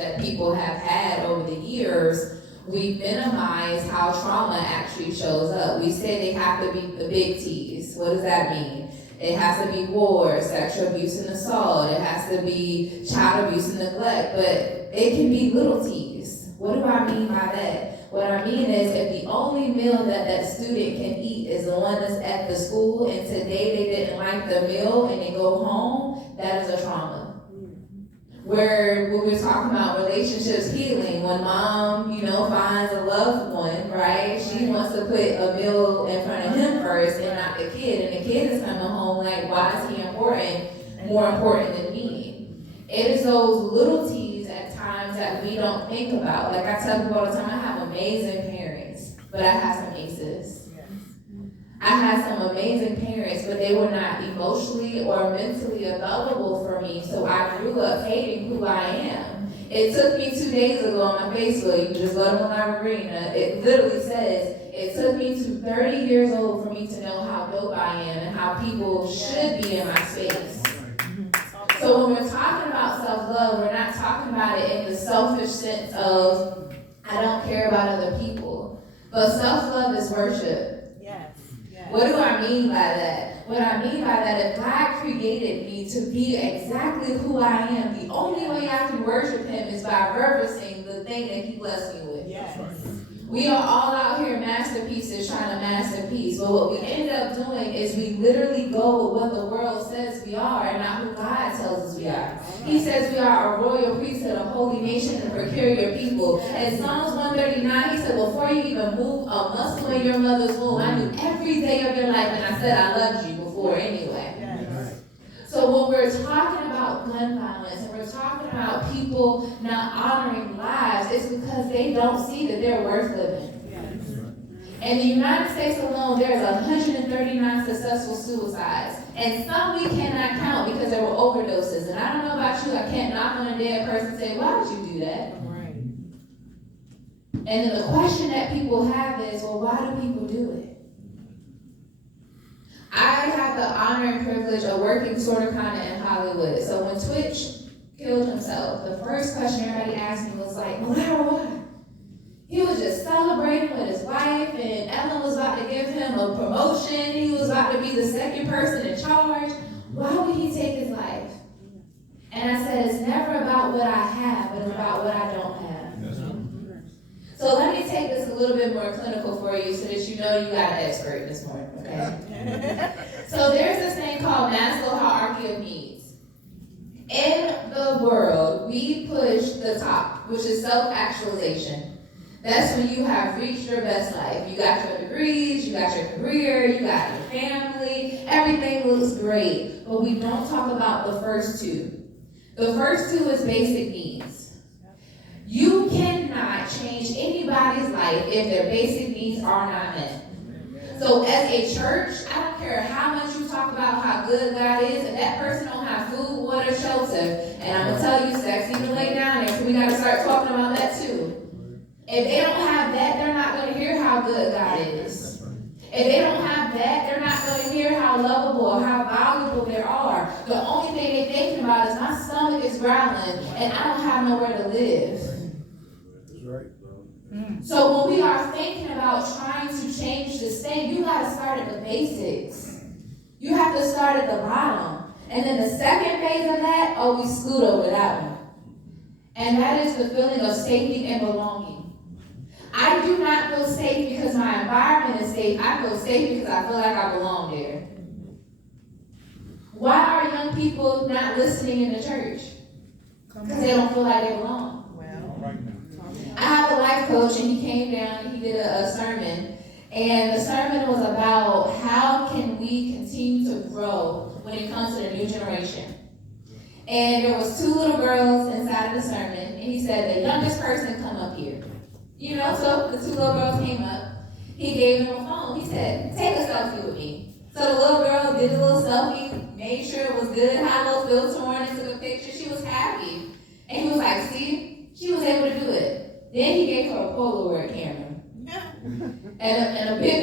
that people have had over the years, we minimize how trauma actually shows up. We say they have to be the big T's. What does that mean? It has to be war, sexual abuse and assault. It has to be child abuse and neglect, but it can be little T's. What do I mean by that? What I mean is, if the only meal that student can eat is the one that's at the school, and today they didn't like the meal and they go home, that is a trauma. Where when we're talking about relationships healing, when mom, finds a loved one, right? She wants to put a meal in front of him first and not the kid. And the kid is coming home like, why is he more important than me? It is those little T's at times that we don't think about. Like I tell people all the time, I have amazing parents, but I have some aces. I had some amazing parents, but they were not emotionally or mentally available for me, so I grew up hating who I am. It took me 2 days ago on my Facebook, you can just go to Mylira Arena, it literally says, it took me to 30 years old for me to know how dope I am and how people should be in my space. So when we're talking about self-love, we're not talking about it in the selfish sense of, I don't care about other people. But self-love is worship. What do I mean by that? What I mean by that, if God created me to be exactly who I am, the only way I can worship him is by reverencing the thing that he blessed me with. Yes. We are all out here masterpieces trying to masterpiece, but what we end up doing is we literally go with what the world says we are and not who God tells us we are. He says we are a royal priesthood, a holy nation, and a peculiar people. In Psalms 139, he said, before you even move a muscle in your mother's womb, I knew every day of your life, and I said I loved you before anyway. So when we're talking about gun violence and we're talking about people not honoring lives, it's because they don't see that they're worth living. In the United States alone, there's 139 successful suicides. And some we cannot count because there were overdoses. And I don't know about you, I can't knock on a dead person and say, why would you do that? Right. And then the question that people have is, well, why do people do it? I had the honor and privilege of working sort of kind of in Hollywood. So when Twitch killed himself, the first question everybody asked me was like, Mylira, why? He was just celebrating with his wife, and Ellen was about to give him a promotion. He was about to be the second person in charge. Why would he take his life? And I said, it's never about what I have, but it's about what I don't have. So let me take this a little bit more clinical for you so that you know you got an expert this morning, okay? So there's this thing called Maslow hierarchy of needs. In the world, we push the top, which is self-actualization. That's when you have reached your best life. You got your degrees, you got your career, you got your family, everything looks great. But we don't talk about the first two. The first two is basic needs. You cannot change anybody's life if their basic needs are not met. So as a church, I don't care how much you talk about how good God is, if that person don't have food, water, shelter, and I'm going to tell you, sex even lay down there, so we got to start talking about that too. If they don't have that, they're not going to hear how good God is. If they don't have that, they're not going to hear how lovable or how valuable they are. The only thing they're thinking about is my stomach is growling and I don't have nowhere to live. That's right. So when we are thinking about trying to change this thing, you got to start at the basics. You have to start at the bottom. And then the second phase of that, we scoot over that one. And that is the feeling of safety and belonging. I do not feel safe because my environment is safe. I feel safe because I feel like I belong there. Why are young people not listening in the church? Because they don't feel like they belong. I have a life coach, and he came down and he did a sermon. And the sermon was about how can we continue to grow when it comes to the new generation. And there was 2 little girls inside of the sermon, and he said, the youngest person come up here. So the 2 little girls came up. He gave them a phone. He said, take a selfie with me. So the little girl did a little selfie, made sure it was good, had a little filter on and took a picture. She was happy. And he was like, see, she was able to do it. Then he gave her a Polaroid camera. And a big